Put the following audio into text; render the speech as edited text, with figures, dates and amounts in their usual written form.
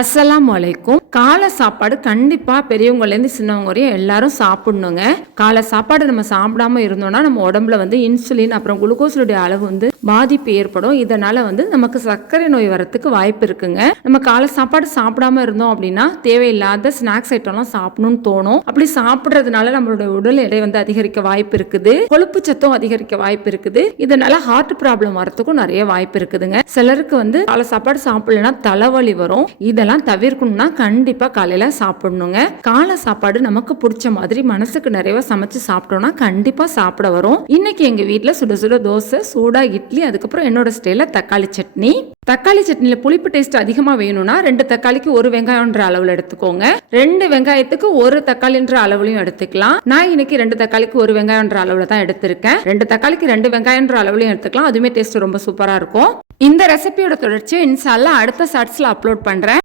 அஸ்ஸலாமு அலைக்கும். காலை சாப்பாடு கண்டிப்பாக பெரியவங்கலேருந்து சின்னவங்க வரையும் எல்லாரும் சாப்பிடணுங்க. காலை சாப்பாடு நம்ம சாப்பிடாம இருந்தோம்னா நம்ம உடம்புல இன்சுலின் அப்புறம் குளுக்கோஸுடைய அளவு பாதிப்பு ஏற்படும். இதனால நமக்கு சர்க்கரை நோய் வரத்துக்கு வாய்ப்பு இருக்குங்க. நம்ம காலை சாப்பாடு சாப்பிடாம இருந்தோம் அப்படின்னா தேவையில்லாத ஸ்நாக்ஸ் ஐட்டம்லாம் சாப்பிடணும்னு தோணும். அப்படி சாப்பிட்றதுனால நம்மளுடைய உடல் எடை அதிகரிக்க வாய்ப்பு இருக்குது. கொழுப்பு சத்தும் அதிகரிக்க வாய்ப்பு இருக்குது. இதனால ஹார்ட் ப்ராப்ளம் வரத்துக்கும் நிறைய வாய்ப்பு இருக்குதுங்க. சிலருக்கு காலை சாப்பாடு சாப்பிடலன்னா தலைவலி வரும். இதெல்லாம் தவிர்க்கணும்னா கண்டிப்பா காலையில சாப்பிடணுங்க. காலை சாப்பாடு நமக்கு பிடிச்ச மாதிரி மனசுக்கு நிறைய சமைச்சு சாப்பிட்டோம்னா கண்டிப்பா சாப்பிட வரும். இன்னைக்கு எங்க வீட்டுல சுட சுட தோசை, சூடா இட்லி, அதுக்கப்புறம் என்னோட ஸ்டைல தக்காளி சட்னி. தக்காளி சட்னியில புளிப்பு டேஸ்ட் அதிகமா வேணும்னா 2 தக்காளிக்கு 1 வெங்காயம்ன்ற அளவுல எடுத்துக்கோங்க. 2 வெங்காயத்துக்கு 1 தக்காளின்ற அளவுலையும் எடுத்துக்கலாம். நான் இன்னைக்கு 2 தக்காளிக்கு 1 வெங்காயம்ன்ற அளவுல தான் எடுத்திருக்கேன். 2 தக்காளிக்கு 2 வெங்காயம்ன்ற அளவுலையும் எடுத்துக்கலாம். அதுவுமே டேஸ்ட் ரொம்ப சூப்பரா இருக்கும். இந்த ரெசிபியோட தொடர்ச்சியை இன்ஷா அல்லாஹ் அடுத்த ஷார்ட்ஸ்ல அப்லோட் பண்றேன்.